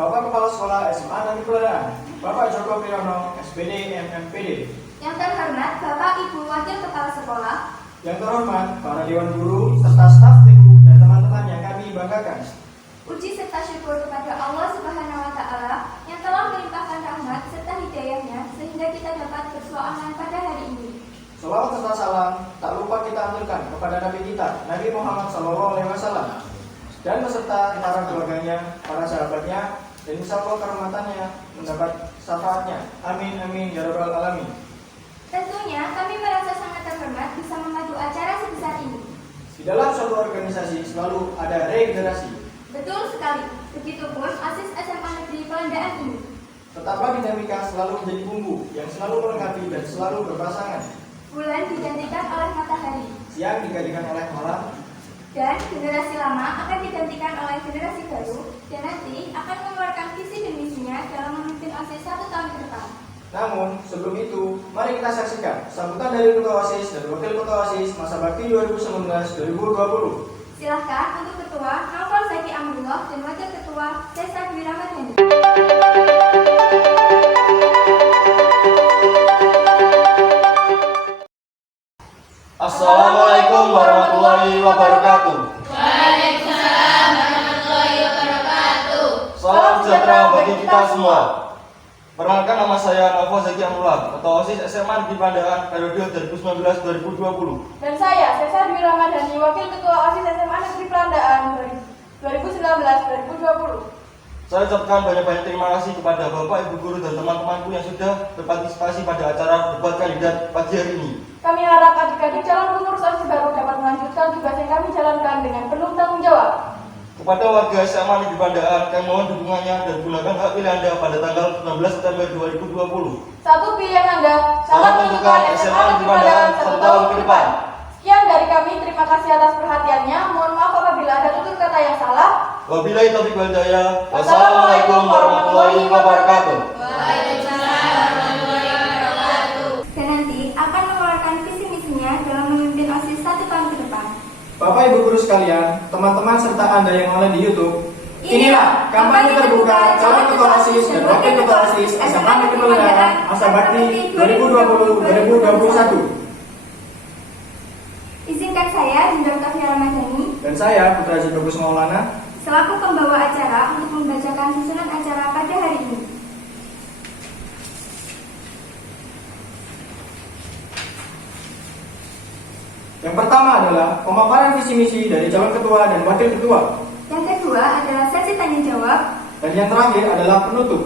Bapak Kepala Sekolah SMA Negeri Peladaan, Bapak Joko Priyono, SPD MMPD. Yang terhormat Bapak Ibu Wakil Kepala Sekolah. Yang terhormat para Dewan Guru serta staf TU dan teman-teman yang kami banggakan. Puji serta syukur kepada Allah Subhanahu wa Ta'ala yang telah melimpahkan rahmat serta hidayahnya sehingga kita dapat bersua aman pada hari ini. Selawat serta salam tak lupa kita aturkan kepada Nabi kita, Nabi Muhammad SAW, dan beserta para keluarganya, para sahabatnya, dan insya Allah kehormatannya mendapat syafaatnya. Amin amin ya rabbal alamin. Tentunya kami merasa sangat terhormat bisa memandu acara sebesar ini. Di dalam suatu organisasi selalu ada regenerasi. Betul sekali. Begitupun OSIS SMA Negeri Pelandaan ini. Betapa dinamika selalu menjadi bumbu yang selalu melengkapi dan selalu berpasangan. Bulan digantikan oleh matahari. Siang digantikan oleh malam. Dan generasi lama akan digantikan oleh generasi baru dan nanti akan mengeluarkan visi dan misinya dalam memimpin OSIS 1 tahun ke depan. Namun, sebelum itu, mari kita saksikan sambutan dari Ketua OSIS dan Wakil Ketua OSIS masa bakti 2019-2020. Silahkan untuk Ketua Naufal Zaki Amrullah dan Wakil Ketua Cesar Dwi Ramadhani. Assalamualaikum warahmatullahi wabarakatuh. Waalaikumsalam warahmatullahi wabarakatuh. Salam sejahtera bagi kita semua. Perkenalkan, nama saya Naufal Zaki Amrullah, Ketua OSIS SMA Negeri Pelandaan periode 2019-2020. Dan saya Cesar Dwi Ramadhani, Wakil Ketua OSIS SMA Negeri Pelandaan 2019-2020. Saya ucapkan banyak-banyak terima kasih kepada Bapak, Ibu Guru, dan teman-temanku yang sudah berpartisipasi pada acara debat kandidat pagi hari ini. Kami harap adik-adik calon pengurus OSIS baru dapat melanjutkan tugas yang kami jalankan dengan penuh tanggung jawab. Kepada warga SMA Negeri Pelandaan, kami mohon dukungannya dan gunakan hak pilih Anda pada tanggal 16 September 2020. Satu pilihan Anda, sangat menentukan SMA Negeri Pelandaan 1 tahun ke depan. Sekian dari kami, terima kasih atas perhatiannya. Mohon maaf apabila ada tutur kata yang salah. Wabillahi taufiq wal hidayah. Wassalamualaikum warahmatullahi wabarakatuh. Waalaikumsalam warahmatullahi wabarakatuh. Dan nanti akan mengeluarkan visi misinya dalam memimpin OSIS 1 tahun ke depan. Bapak Ibu Guru sekalian, teman-teman serta Anda yang online di YouTube, inilah kampanye terbuka calon Ketua OSIS dan Wakil Ketua OSIS SMA Negeri Pelandaan masa bakti 2020-2021. Izinkan saya, Dinda Tafia Ramadhani, Dan saya, Putra Haji Bagus Maulana, selaku pembawa acara untuk membacakan susunan acara pada hari ini. yang pertama adalah pemaparan visi misi dari calon ketua dan wakil ketua. Yang kedua adalah sesi tanya jawab. Dan yang terakhir adalah penutup.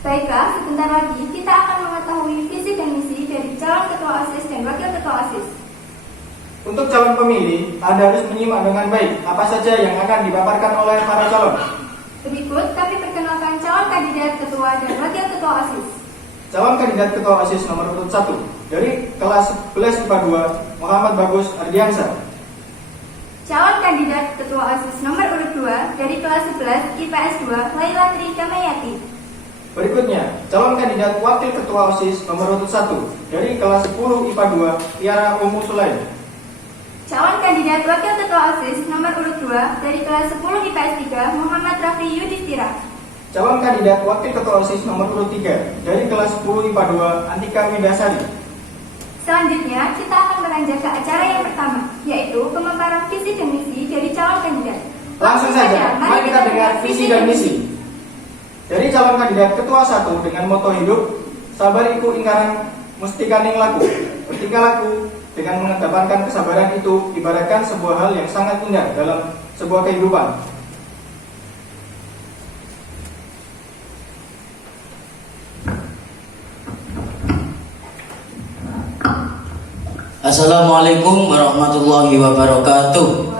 Baiklah, sebentar lagi kita akan mengetahui visi dan misi dari calon ketua OSIS dan wakil ketua OSIS. Untuk calon pemilih, Anda harus menyimak dengan baik apa saja yang akan dipaparkan oleh para calon. Berikut kami perkenalkan calon kandidat ketua dan wakil ketua OSIS. Calon kandidat ketua OSIS nomor urut 1 dari kelas 11 IPA 2, Muhammad Bagus Ardiansa. Calon kandidat ketua OSIS nomor urut 2 dari kelas 11 IPS 2, Laila Tri Kamayati. Berikutnya, calon kandidat wakil ketua OSIS nomor urut 1 dari kelas 10 IPA 2, Tiara Umu Sulaim. Calon kandidat wakil ketua OSIS nomor urut 2 dari kelas 10 IPS 3, Muhammad Raffi Yudhistira. Calon kandidat wakil ketua OSIS nomor urut 3 dari kelas 10 IPA 2, Antika Widasari. Selanjutnya, kita akan beranjak ke acara yang pertama, yaitu pemaparan visi dan misi dari calon kandidat. Langsung saja, mari kita dengar visi dan misi. Dari calon kandidat ketua 1 dengan moto hidup, sabar iku ingkaran mustikaning laku. Bertingkah laku dengan mengedepankan kesabaran itu ibaratkan sebuah hal yang sangat indah dalam sebuah kehidupan. Assalamualaikum warahmatullahi wabarakatuh.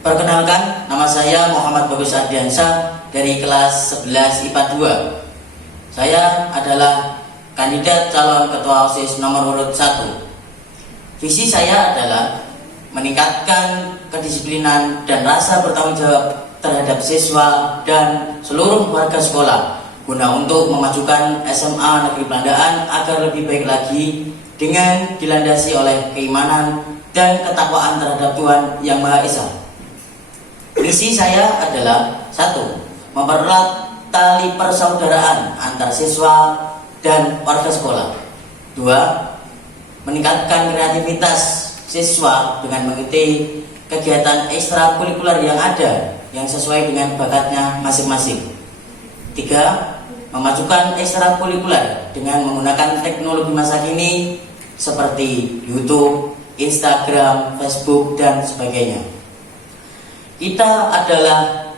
Perkenalkan, nama saya Muhammad Bagus Ardiansa dari kelas 11 IPA 2. Saya adalah kandidat calon ketua OSIS nomor urut 1. Visi saya adalah meningkatkan kedisiplinan dan rasa bertanggung jawab terhadap siswa dan seluruh warga sekolah guna untuk memajukan SMA Negeri Pelandaan agar lebih baik lagi dengan dilandasi oleh keimanan dan ketakwaan terhadap Tuhan Yang Maha Esa. Ini Misi saya adalah 1. Mempererat tali persaudaraan antar siswa dan warga sekolah. 2. Meningkatkan kreativitas siswa dengan mengikuti kegiatan ekstrakurikuler yang ada yang sesuai dengan bakatnya masing-masing. 3. Memajukan ekstrakurikuler dengan menggunakan teknologi masa kini seperti YouTube, Instagram, Facebook, dan sebagainya. Kita adalah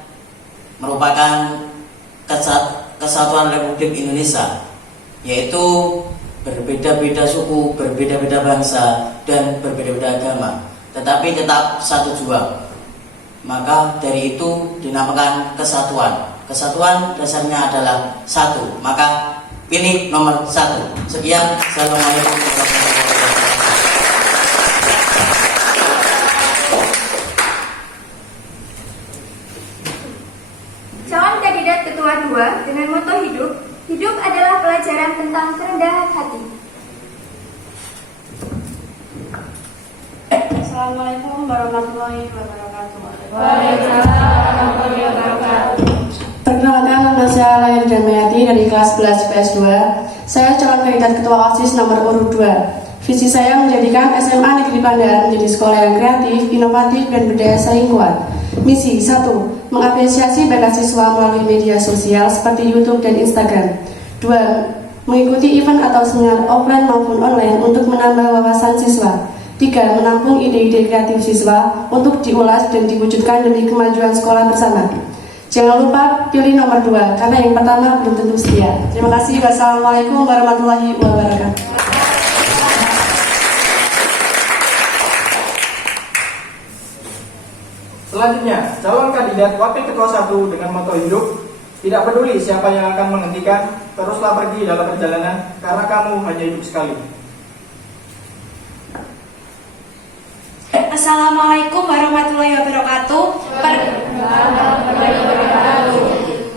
merupakan kesatuan Republik Indonesia, yaitu berbeda-beda suku, berbeda-beda bangsa, dan berbeda-beda agama, tetapi tetap satu jua. Maka dari itu dinamakan kesatuan. Kesatuan dasarnya adalah 1. Maka pilih nomor 1. Sekian. Assalamualaikum warahmatullahi wabarakatuh. Calon kandidat ketua 2 dengan moto hidup. Hidup adalah pelajaran tentang kerendahan hati. Assalamualaikum warahmatullahi wabarakatuh. Perkenalkan, nama saya Lahir Damayati dari kelas 11 PS2. Saya calon kandidat ketua OSIS nomor urut 2. Visi saya menjadikan SMA Negeri Pandaran menjadi sekolah yang kreatif, inovatif, dan berdaya saing kuat. Misi 1. Mengapresiasi bakat siswa melalui media sosial seperti YouTube dan Instagram. 2. Mengikuti event atau seminar offline maupun online untuk menambah wawasan siswa. 3. Menampung ide-ide kreatif siswa untuk diulas dan diwujudkan demi kemajuan sekolah bersama. Jangan lupa pilih nomor 2, karena yang pertama belum tentu setia. Terima kasih. Wassalamualaikum warahmatullahi wabarakatuh. Selanjutnya, calon kandidat wakil ketua 1 dengan moto hidup. Tidak peduli siapa yang akan menghentikan, teruslah pergi dalam perjalanan, karena kamu hanya hidup sekali. Assalamualaikum warahmatullahi wabarakatuh.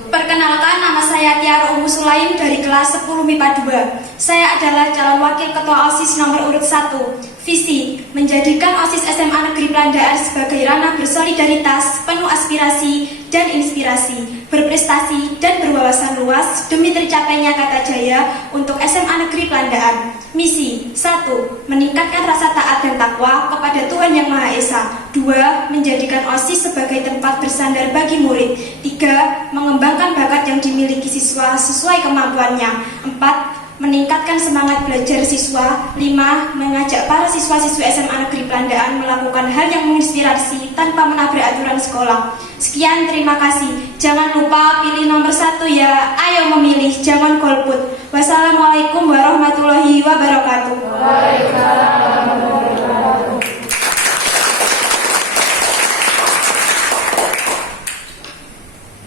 Perkenalkan, nama saya Tiara Umu Sulaim dari kelas 10 MIPA 2. Saya adalah calon wakil ketua OSIS nomor urut 1. Visi, menjadikan OSIS SMA Negeri Pelandaan sebagai ranah bersolidaritas, penuh aspirasi dan inspirasi, berprestasi dan berwawasan luas demi tercapainya kata jaya untuk SMA Negeri Pelandaan. Misi 1. Meningkatkan rasa taat dan takwa kepada Tuhan Yang Maha Esa. 2. Menjadikan OSIS sebagai tempat bersandar bagi murid. 3. Mengembangkan bakat yang dimiliki siswa sesuai kemampuannya. 4. Meningkatkan semangat belajar siswa. 5. Mengajak para siswa-siswi SMA Negeri Pelandaan melakukan hal yang menginspirasi tanpa menabrak aturan sekolah. Sekian, terima kasih. Jangan lupa pilih nomor 1 ya. Ayo memilih, jangan golput. Wassalamualaikum warahmatullahi wabarakatuh.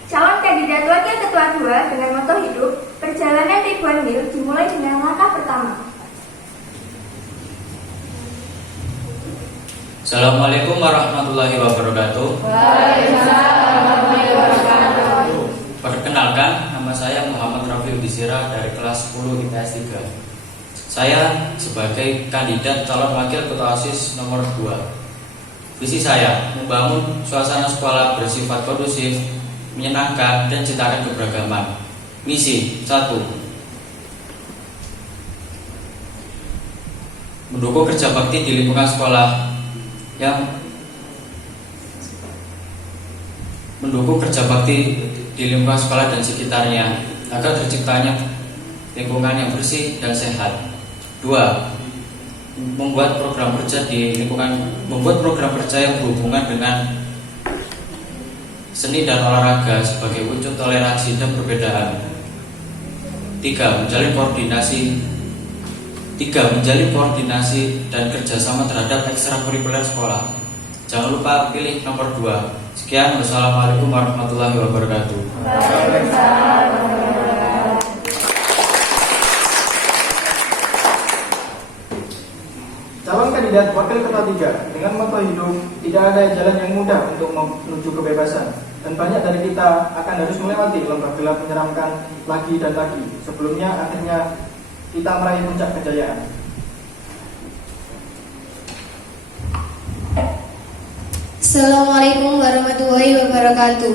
Calon kandidat wakil ketua 2 dengan moto hidup. Perjalanan ribuan mil dimulai dengan langkah pertama. Assalamualaikum warahmatullahi wabarakatuh. Perkenalkan, nama saya Muhammad Rafiul Bisira dari kelas 10 IPS 3. Saya sebagai kandidat calon wakil ketua OSIS nomor 2. Visi saya membangun suasana sekolah bersifat kondusif, menyenangkan, dan ciptakan keberagaman. Misi 1. Mendukung kerja bakti di lingkungan sekolah dan sekitarnya agar terciptanya lingkungan yang bersih dan sehat. 2. Membuat program kerja yang berhubungan dengan seni dan olahraga sebagai wujud toleransi dan perbedaan. 3. Menjalin koordinasi dan kerjasama terhadap ekstrakurikuler sekolah. Jangan lupa pilih nomor 2. Sekian, wassalamualaikum warahmatullahi wabarakatuh. Calon kandidat wakil ketua 3 dengan moto hidup. Tidak ada jalan yang mudah untuk menuju kebebasan, dan banyak dari kita akan harus melewati lembah gelap menyeramkan lagi dan lagi. Sebelumnya akhirnya kita meraih puncak kejayaan. Assalamualaikum warahmatullahi wabarakatuh.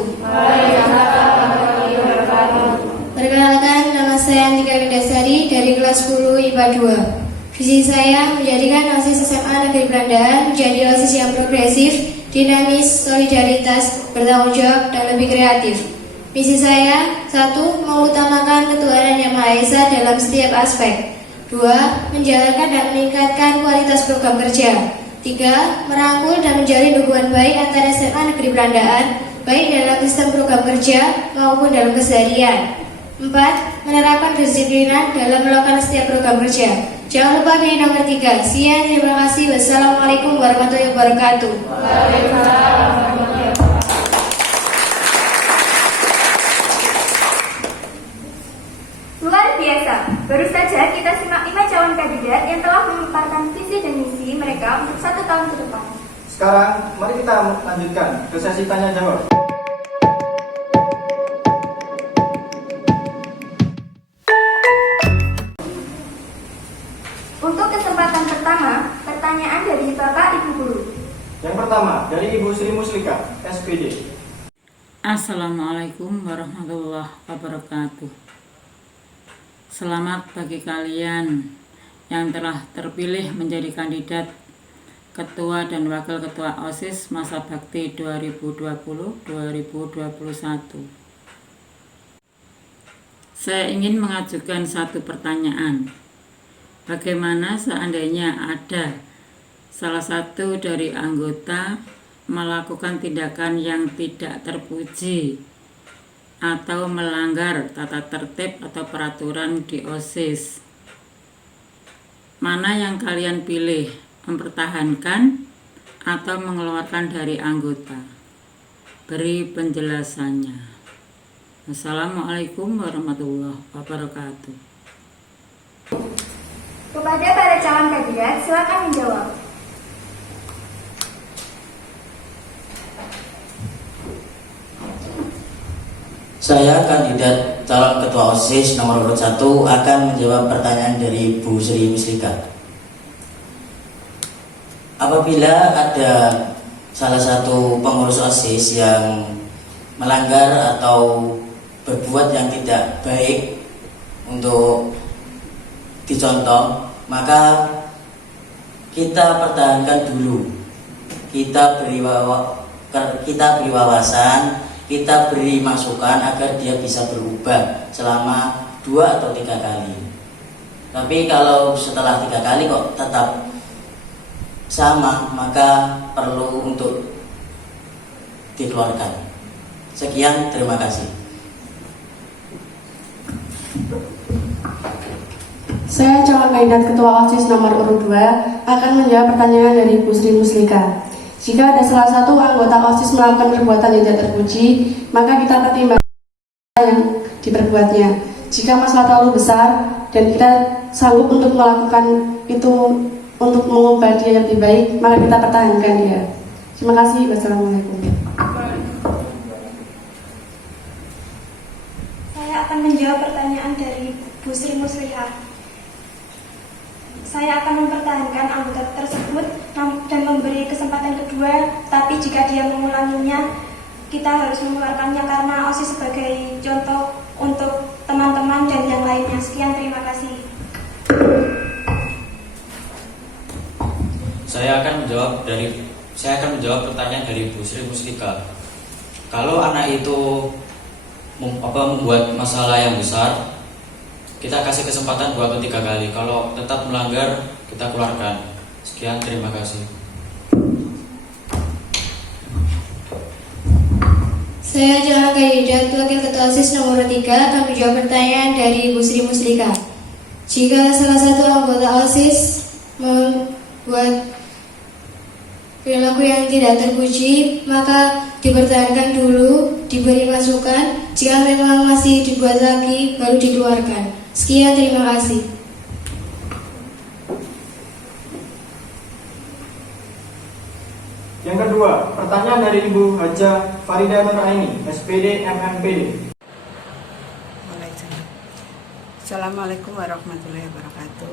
Perkenalkan, nama saya Andika Windasari dari kelas 10 IPA 2. Visi saya menjadikan OSIS SMA Negeri Pelandaan menjadi OSIS yang progresif, dinamis, solidaritas, bertanggung jawab, dan lebih kreatif. Misi saya: 1. Mengutamakan ketuhanan Yang Maha Esa dalam setiap aspek. 2. Menjalankan dan meningkatkan kualitas program kerja. 3. Merangkul dan menjalin hubungan baik antara SMA Negeri Pelandaan, baik dalam sistem program kerja maupun dalam keseharian. 4. Menerapkan kedisiplinan dalam melakukan setiap program kerja. Jangan lupa pilih nomor 3. Sekian, terima kasih. Wassalamualaikum warahmatullahi wabarakatuh. Luar biasa, baru saja kita simak 5 calon kandidat yang telah memaparkan visi dan misi mereka untuk 1 tahun ke depan. Sekarang mari kita lanjutkan ke sesi tanya jawab. Untuk kesempatan pertama, pertanyaan dari Bapak Ibu Guru. Yang pertama dari Ibu Sri Muslika, SPD. Assalamualaikum warahmatullahi wabarakatuh. Selamat bagi kalian yang telah terpilih menjadi kandidat Ketua dan Wakil Ketua OSIS Masa Bakti 2020-2021. Saya ingin mengajukan satu pertanyaan. Bagaimana seandainya ada salah satu dari anggota melakukan tindakan yang tidak terpuji atau melanggar tata tertib atau peraturan di OSIS? Mana yang kalian pilih, mempertahankan atau mengeluarkan dari anggota? Beri penjelasannya. Assalamualaikum warahmatullahi wabarakatuh. Kepada para calon kandidat, silakan menjawab. Saya kandidat calon ketua OSIS nomor urut 1 akan menjawab pertanyaan dari Bu Sri Muslika. Apabila ada salah satu pengurus OSIS yang melanggar atau berbuat yang tidak baik untuk dicontoh, maka kita pertahankan dulu. Kita beri wawasan, kita beri masukan agar dia bisa berubah selama 2 atau 3 kali. Tapi kalau setelah 3 kali kok tetap sama, maka perlu untuk dikeluarkan. Sekian, terima kasih. Saya calon kandidat Ketua OSIS nomor urut 2 akan menjawab pertanyaan dari Bu Sri Muslika. Jika ada salah satu anggota OSIS melakukan perbuatan yang tidak terpuji, maka kita pertimbangkan yang diperbuatnya. Jika masalah terlalu besar dan kita sanggup untuk melakukan itu untuk mengubah dia yang lebih baik, maka kita pertahankan dia. Terima kasih. Wassalamualaikum. Saya akan menjawab pertanyaan dari Bu Sri Muslihah. Saya akan mempertahankan anggota tersebut dan memberi kesempatan kedua, tapi jika dia mengulanginya, kita harus mengeluarkannya karena OSIS sebagai contoh untuk teman-teman dan yang lainnya. Sekian, terima kasih. Saya akan menjawab pertanyaan dari Bu Sri Muslika. Kalau anak itu membuat masalah yang besar, kita kasih kesempatan 2 atau 3 kali. Kalau tetap melanggar, kita keluarkan. Sekian, terima kasih. Saya calon kandidat Wakil Ketua OSIS nomor 3 akan menjawab pertanyaan dari Bu Sri Muslika. Jika salah satu anggota OSIS membuat perilaku yang tidak terpuji, maka dipertahankan dulu, diberi masukan. Jika memang masih dibuat lagi, baru dikeluarkan. Sekian, terima kasih. Yang kedua, pertanyaan dari Ibu Haja Farida Nuraini, SPD MMPD. Assalamualaikum warahmatullahi wabarakatuh.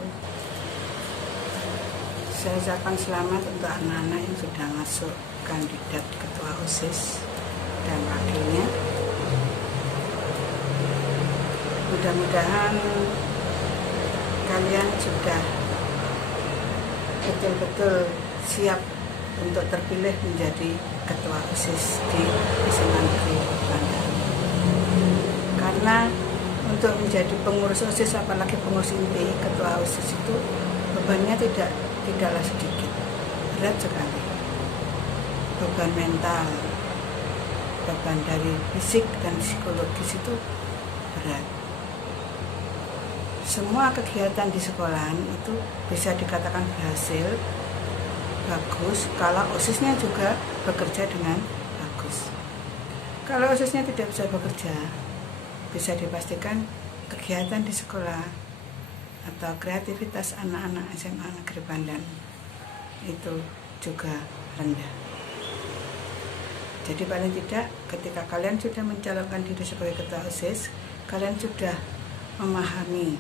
Saya ucapkan selamat untuk anak-anak yang sudah masuk kandidat ketua OSIS dan wakilnya. Mudah-mudahan kalian sudah betul-betul siap untuk terpilih menjadi ketua OSIS di SMA Negeri Bandar. Karena untuk menjadi pengurus OSIS, apalagi pengurus inti ketua OSIS itu bebannya tidaklah sedikit, berat sekali. Beban mental, beban dari fisik dan psikologis itu berat. Semua kegiatan di sekolahan itu bisa dikatakan berhasil, bagus, kalau OSISnya juga bekerja dengan bagus. Kalau OSISnya tidak bisa bekerja, bisa dipastikan kegiatan di sekolah atau kreativitas anak-anak SMA Negeri Bandar itu juga rendah. Jadi paling tidak ketika kalian sudah mencalonkan diri sebagai ketua OSIS, kalian sudah memahami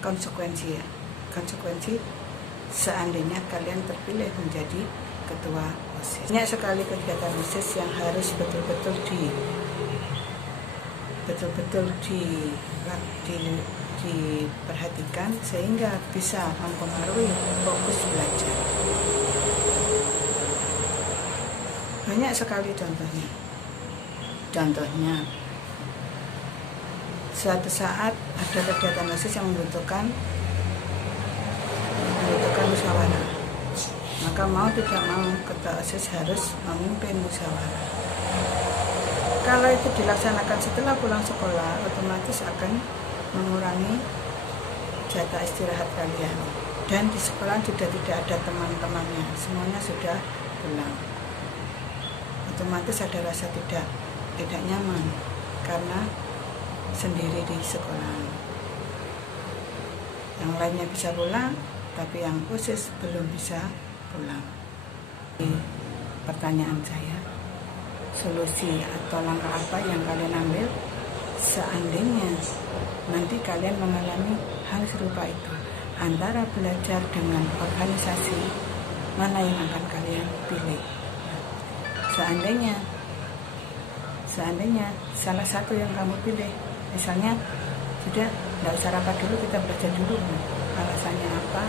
konsekuensi seandainya kalian terpilih menjadi ketua OSIS. Banyak sekali kegiatan OSIS yang harus betul-betul diperhatikan sehingga bisa mempengaruhi fokus belajar. Banyak sekali contohnya. Suatu saat ada kegiatan OSIS yang membutuhkan musyawarah. Maka mau tidak mau ketua OSIS harus memimpin musyawarah. Kalau itu dilaksanakan setelah pulang sekolah, otomatis akan mengurangi jatah istirahat kalian. Dan di sekolah sudah tidak ada teman-temannya, semuanya sudah pulang. Otomatis ada rasa tidak nyaman karena sendiri di sekolah. Yang lainnya bisa pulang, tapi yang OSIS belum bisa pulang. Pertanyaan saya, solusi atau langkah apa yang kalian ambil seandainya nanti kalian mengalami hal serupa itu, antara belajar dengan organisasi, mana yang akan kalian pilih? Seandainya salah satu yang kamu pilih, misalnya sudah tidak usah rapat dulu, kita belajar dulu. Alasannya apa?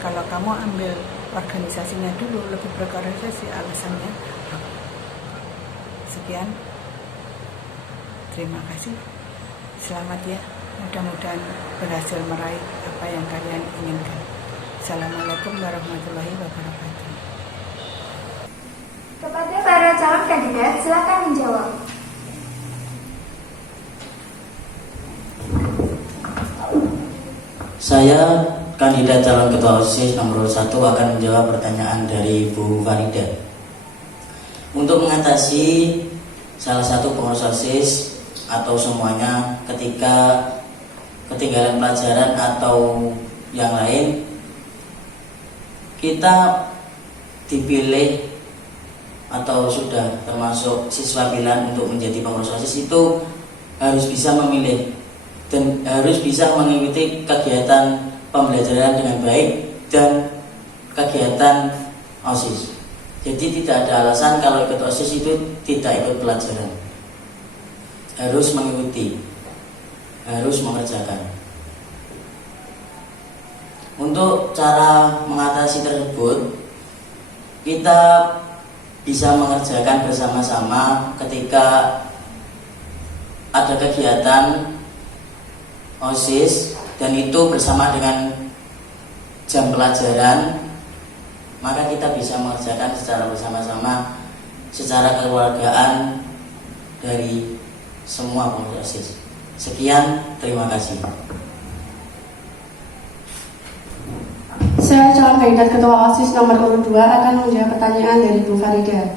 Kalau kamu ambil organisasinya dulu, lebih berorganisasi, alasannya apa? Sekian, terima kasih, selamat ya, mudah-mudahan berhasil meraih apa yang kalian inginkan. Assalamualaikum warahmatullahi wabarakatuh. Kepada para calon kandidat, silakan menjawab. Saya, kandidat calon ketua OSIS nomor 1, akan menjawab pertanyaan dari Bu Farida. Untuk mengatasi salah satu pengurus OSIS atau semuanya ketika ketinggalan pelajaran atau yang lain, kita dipilih atau sudah termasuk siswa pilihan untuk menjadi pengurus OSIS itu harus bisa memilih dan harus bisa mengikuti kegiatan pembelajaran dengan baik dan kegiatan OSIS. Jadi tidak ada alasan kalau ikut OSIS itu tidak ikut pelajaran. Harus mengikuti, harus mengerjakan. Untuk cara mengatasi tersebut, kita bisa mengerjakan bersama-sama ketika ada kegiatan OSIS dan itu bersama dengan jam pelajaran, maka kita bisa mengerjakan secara bersama-sama, secara kekeluargaan dari semua pengurus OSIS. Sekian, terima kasih. Saya calon kandidat ketua OSIS nomor urut 2 akan menjawab pertanyaan dari Bu Farida.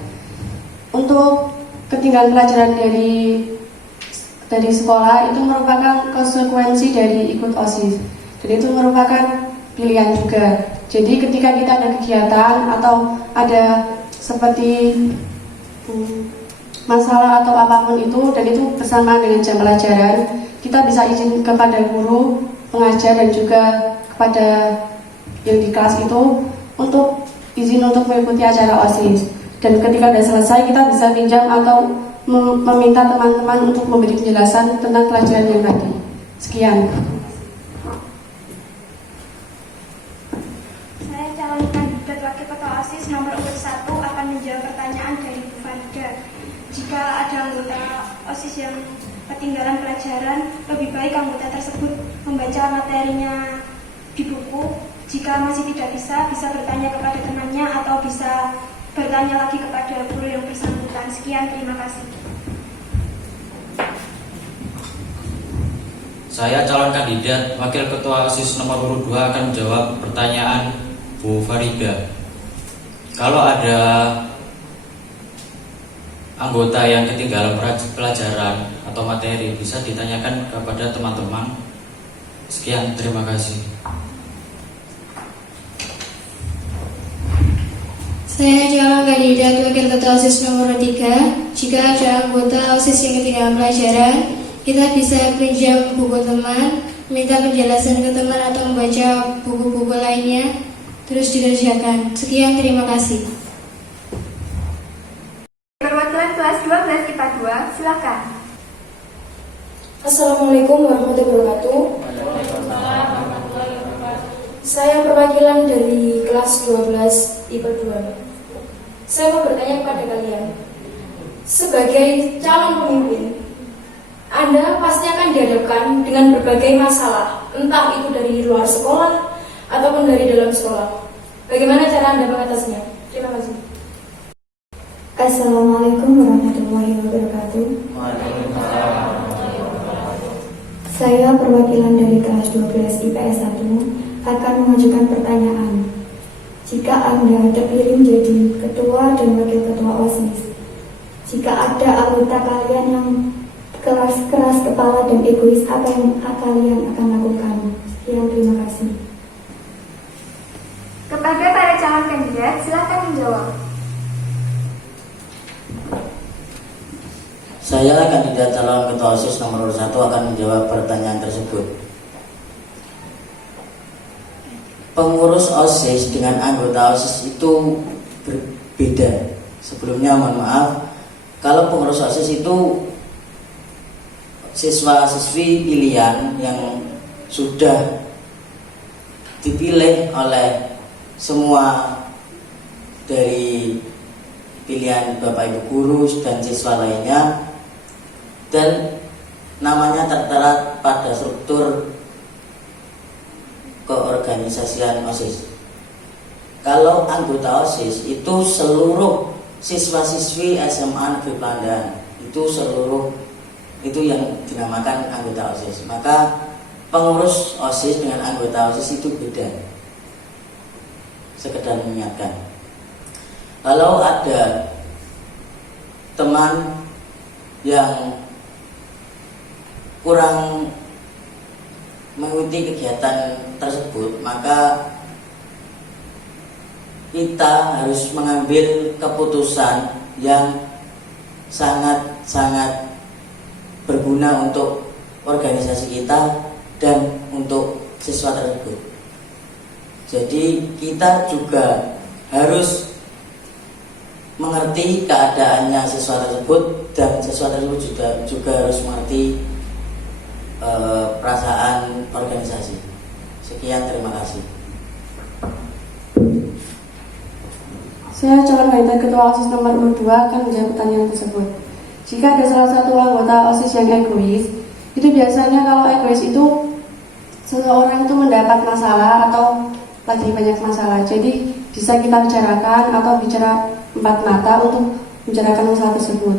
Untuk ketinggalan pelajaran dari sekolah itu merupakan konsekuensi dari ikut OSIS. Dan itu merupakan pilihan juga. Jadi ketika kita ada kegiatan atau ada seperti masalah atau apapun itu, dan itu bersamaan dengan jam pelajaran, kita bisa izin kepada guru, pengajar, dan juga kepada yang di kelas itu untuk izin untuk mengikuti acara OSIS. Dan ketika sudah selesai, kita bisa pinjam atau meminta teman-teman untuk memberi penjelasan tentang pelajaran yang tadi. Sekian. Saya calon kandidat wakil ketua OSIS nomor urut 1 akan menjawab pertanyaan dari Bu Farida. Jika ada anggota OSIS yang ketinggalan pelajaran, lebih baik anggota tersebut membaca materinya di buku. Jika masih tidak bisa bertanya kepada temannya atau bisa bertanya lagi kepada guru yang bersangkutan. Sekian, terima kasih. Saya calon kandidat wakil ketua OSIS nomor urut 2 akan menjawab pertanyaan Bu Farida. Kalau ada anggota yang ketinggalan pelajaran atau materi, bisa ditanyakan kepada teman-teman. Sekian, terima kasih. Saya calon kandidat wakil ketua OSIS nomor 3. Jika ada anggota OSIS yang ketinggalan pelajaran, kita bisa pinjam buku teman, minta penjelasan ke teman atau membaca buku-buku lainnya, terus dikerjakan. Sekian, terima kasih. Perwakilan kelas 12 IPA 2, silakan. Assalamualaikum warahmatullahi wabarakatuh. Saya perwakilan dari kelas 12 IPA 2. Saya mau bertanya kepada kalian, sebagai calon pemimpin, Anda pasti akan dihadapkan dengan berbagai masalah, entah itu dari luar sekolah ataupun dari dalam sekolah. Bagaimana cara Anda mengatasinya? Terima kasih. Assalamualaikum warahmatullahi wabarakatuh. Saya perwakilan dari kelas 12 IPS 1 akan mengajukan pertanyaan. Jika Anda terpilih menjadi ketua dan wakil ketua OSIS, jika ada anggota kalian yang keras kepala dan egois, apa yang kalian akan lakukan? Sekian, terima kasih. Kepada para calon kandidat, silakan menjawab. Saya kandidat calon ketua OSIS nomor 1 akan menjawab pertanyaan tersebut. Pengurus OSIS dengan anggota OSIS itu berbeda. Sebelumnya mohon maaf, kalau pengurus OSIS itu siswa-siswi pilihan yang sudah dipilih oleh semua dari pilihan Bapak Ibu guru dan siswa lainnya, dan namanya tertera pada struktur keorganisasian OSIS. Kalau anggota OSIS itu seluruh siswa-siswi SMA Negeri Pelandahan, itu yang dinamakan anggota OSIS. Maka pengurus OSIS dengan anggota OSIS itu beda. Sekedar mengingatkan. Kalau ada teman yang kurang mengikuti kegiatan tersebut, maka kita harus mengambil keputusan yang sangat-sangat berguna untuk organisasi kita dan untuk siswa tersebut. Jadi kita juga harus mengerti keadaannya siswa tersebut, dan siswa tersebut juga harus mengerti perasaan organisasi. Sekian, terima kasih. Saya calon kandidat ketua OSIS nomor 2 akan menjawab pertanyaan tersebut. Jika ada salah satu anggota OSIS yang egois, itu biasanya kalau egois itu seseorang itu mendapat masalah atau lagi banyak masalah. Jadi bisa kita bicarakan atau bicara empat mata untuk membicarakan masalah tersebut.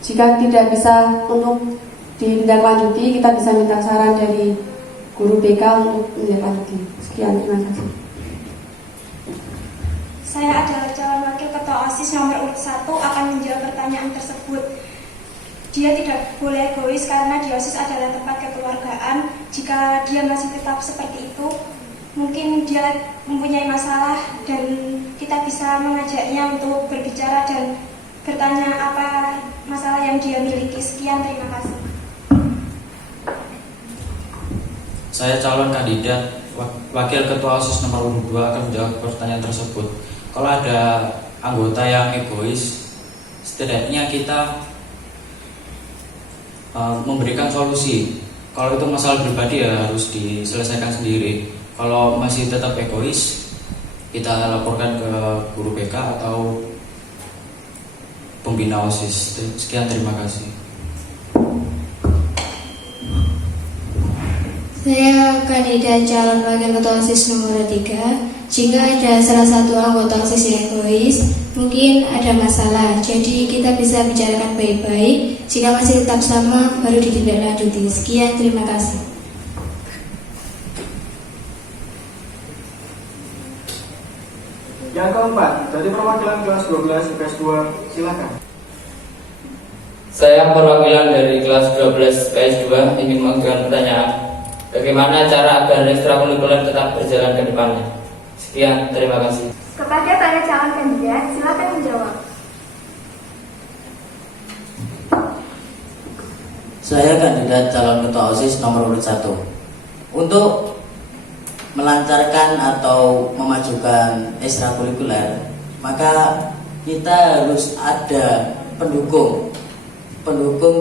Jika tidak bisa untuk ditindaklanjuti, kita bisa minta saran dari guru BK untuk menindaklanjuti. Sekian, terima kasih. Saya adalah calon wakil ketua OSIS nomor urut 1 akan menjawab pertanyaan tersebut. Dia tidak boleh egois karena di OSIS adalah tempat kekeluargaan. Jika dia masih tetap seperti itu, mungkin dia mempunyai masalah dan kita bisa mengajaknya untuk berbicara dan bertanya apa masalah yang dia miliki. Sekian, terima kasih. Saya calon kandidat wakil ketua OSIS nomor urut 2 akan menjawab pertanyaan tersebut. kalau ada anggota yang egois, setidaknya kita memberikan solusi. Kalau itu masalah pribadi ya harus diselesaikan sendiri. Kalau masih tetap egois, kita laporkan ke guru BK atau pembina OSIS. Sekian, terima kasih. Saya kandidat calon wakil ketua OSIS nomor 3. Jika ada salah satu anggota OSIS yang egois, mungkin ada masalah. Jadi kita bisa bicarakan baik-baik. Jika masih tetap sama, baru ditindaklanjuti. Sekian, terima kasih. Yang keempat, dari perwakilan kelas 12 IPS 2, silakan. Saya perwakilan dari kelas 12 IPS 2 ingin mengajukan pertanyaan. Bagaimana cara agar ekstrakurikuler tetap berjalan ke depannya? Sekian, terima kasih. Kepada para calon kandidat, silakan menjawab. Saya kandidat calon ketua OSIS nomor urut 1. Untuk melancarkan atau memajukan ekstrakurikuler, maka kita harus ada pendukung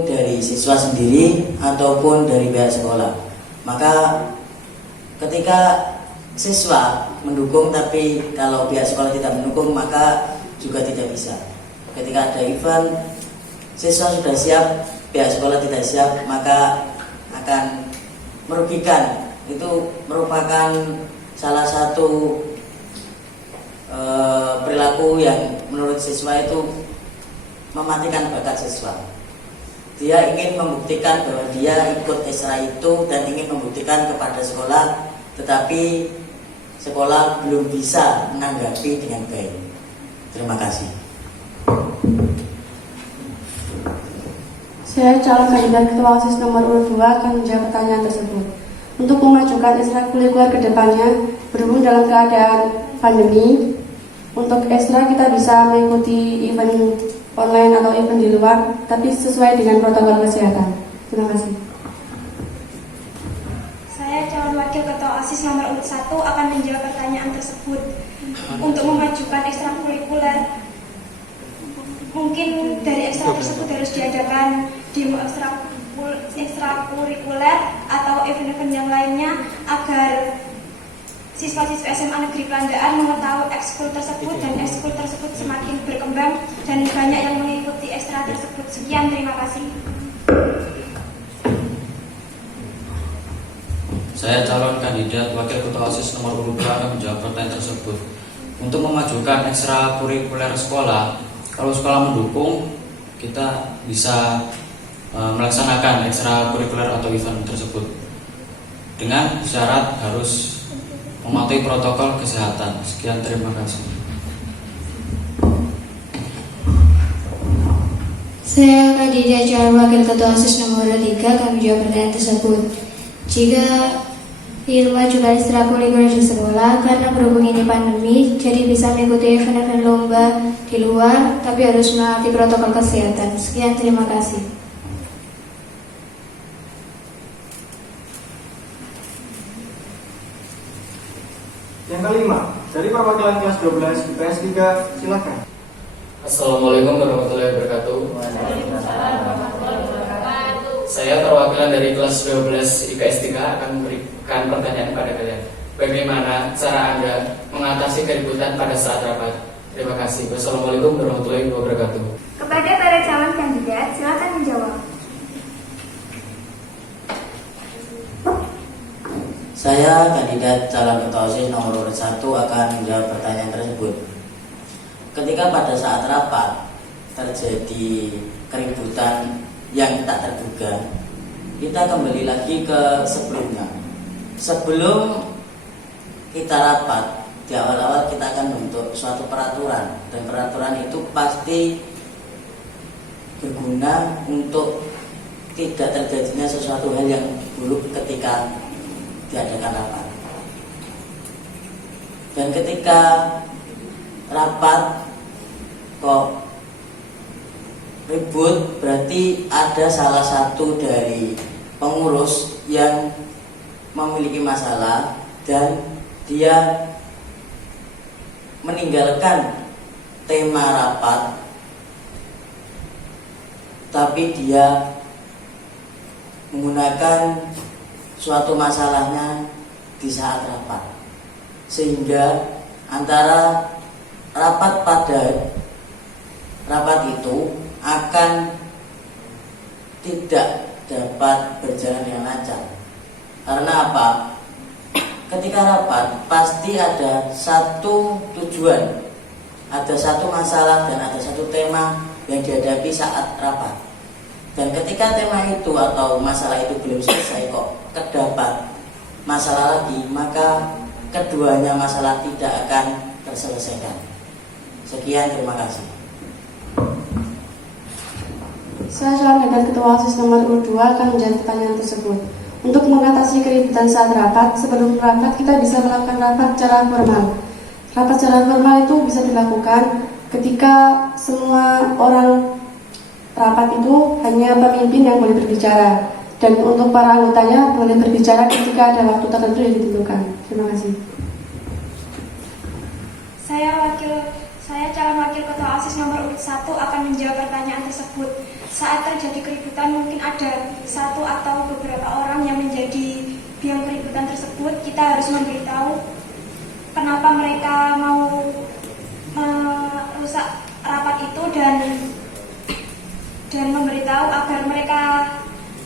dari siswa sendiri ataupun dari pihak sekolah. Maka ketika siswa mendukung tapi kalau pihak sekolah tidak mendukung, maka juga tidak bisa. Ketika ada event, siswa sudah siap, pihak sekolah tidak siap, maka akan merugikan. Itu merupakan salah satu perilaku yang menurut siswa itu mematikan bakat siswa. Dia ingin membuktikan bahwa dia ikut ekstra itu dan ingin membuktikan kepada sekolah, tetapi sekolah belum bisa menanggapi dengan baik. Terima kasih. Saya calon kandidat ketua OSIS nomor urut 2 akan menjawab pertanyaan tersebut. Untuk memajukan ekstrakurikuler ke depannya, berhubung dalam keadaan pandemi, untuk ekstra kita bisa mengikuti event online atau event di luar, tapi sesuai dengan protokol kesehatan. Terima kasih. Saya calon wakil ketua OSIS nomor urut 1 akan menjawab pertanyaan tersebut. Untuk memajukan ekstrakurikuler, mungkin dari ekstra tersebut harus diadakan demo ekstrakurikuler atau event-event yang lainnya agar siswa-siswa SMA Negeri Pelandaan mengetahui ekskul tersebut dan ekskul tersebut semakin berkembang dan banyak yang mengikuti ekstra tersebut. Sekian, terima kasih. Saya calon kandidat wakil ketua OSIS nomor urut 2 akan menjawab pertanyaan tersebut. Untuk memajukan ekstrakurikuler sekolah, kalau sekolah mendukung, kita bisa melaksanakan ekstrakurikuler atau event tersebut dengan syarat harus mematuhi protokol kesehatan. Sekian, terima kasih. Saya kandidat calon wakil ketua OSIS nomor 3 akan menjawab pertanyaan tersebut. Jika ingin memajukan ekstrakurikuler di sekolah, karena berhubung ini pandemi, jadi bisa mengikuti event-event lomba di luar, tapi harus menaati protokol kesehatan. Sekian, terima kasih. Yang kelima, dari perwakilan kelas 12 IPS 3, silakan. Assalamualaikum warahmatullahi wabarakatuh. Saya perwakilan dari kelas 12 IPS 3 akan memberikan pertanyaan pada kalian. Bagaimana cara Anda mengatasi keributan pada saat rapat? Terima kasih. Wassalamualaikum warahmatullahi wabarakatuh. Kepada para calon kandidat, silakan menjawab. Saya kandidat calon ketua OSIS nomor urut 1 akan menjawab pertanyaan tersebut. Ketika pada saat rapat terjadi keributan yang tak terduga, kita kembali lagi ke sebelumnya. Sebelum kita rapat, di awal-awal kita akan membentuk suatu peraturan, dan peraturan itu pasti berguna untuk tidak terjadinya sesuatu hal yang buruk ketika diadakan rapat. Dan ketika rapat kok ribut, berarti ada salah satu dari pengurus yang memiliki masalah dan dia meninggalkan tema rapat, tapi dia menggunakan suatu masalahnya di saat rapat, sehingga antara rapat pada rapat itu akan tidak dapat berjalan dengan lancar. Karena apa? Ketika rapat pasti ada satu tujuan, ada satu masalah dan ada satu tema yang dihadapi saat rapat. Dan ketika tema itu atau masalah itu belum selesai kok terdapat masalah lagi, maka keduanya masalah tidak akan terselesaikan. Sekian, terima kasih. Saya calon kandidat ketua OSIS nomor urut 2 akan menjawab pertanyaan tersebut. Untuk mengatasi keributan saat rapat, sebelum rapat kita bisa melakukan rapat secara formal. Rapat secara formal itu bisa dilakukan ketika semua orang rapat itu hanya pemimpin yang boleh berbicara, dan untuk para anggotanya boleh berbicara ketika ada waktu tertentu yang ditentukan. Terima kasih. Saya calon wakil ketua OSIS nomor urut 1 akan menjawab pertanyaan tersebut. Saat terjadi keributan mungkin ada satu atau beberapa orang yang menjadi biang keributan tersebut. Kita harus memberitahu kenapa mereka mau merusak rapat itu dan memberitahu agar mereka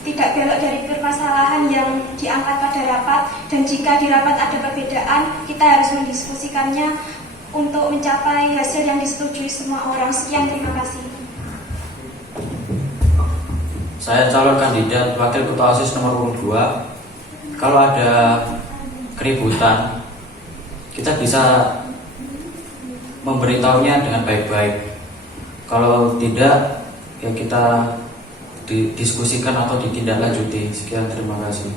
tidak belok dari permasalahan yang diangkat pada rapat, dan jika di rapat ada perbedaan, kita harus mendiskusikannya untuk mencapai hasil yang disetujui semua orang. Sekian, terima kasih. Saya calon kandidat wakil ketua OSIS nomor urut 2. Kalau ada keributan, kita bisa memberitahunya dengan baik-baik. Kalau tidak, ya kita didiskusikan atau ditindaklanjuti. Sekian, terima kasih.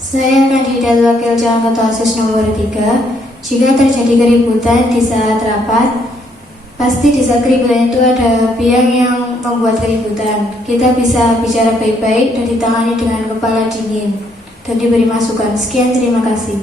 Saya kandidat wakil calon ketua OSIS nomor 3. Jika terjadi keributan di saat rapat, pasti di saat keributan itu ada pihak yang membuat keributan. Kita bisa bicara baik-baik dan ditangani dengan kepala dingin dan diberi masukan. Sekian, terima kasih.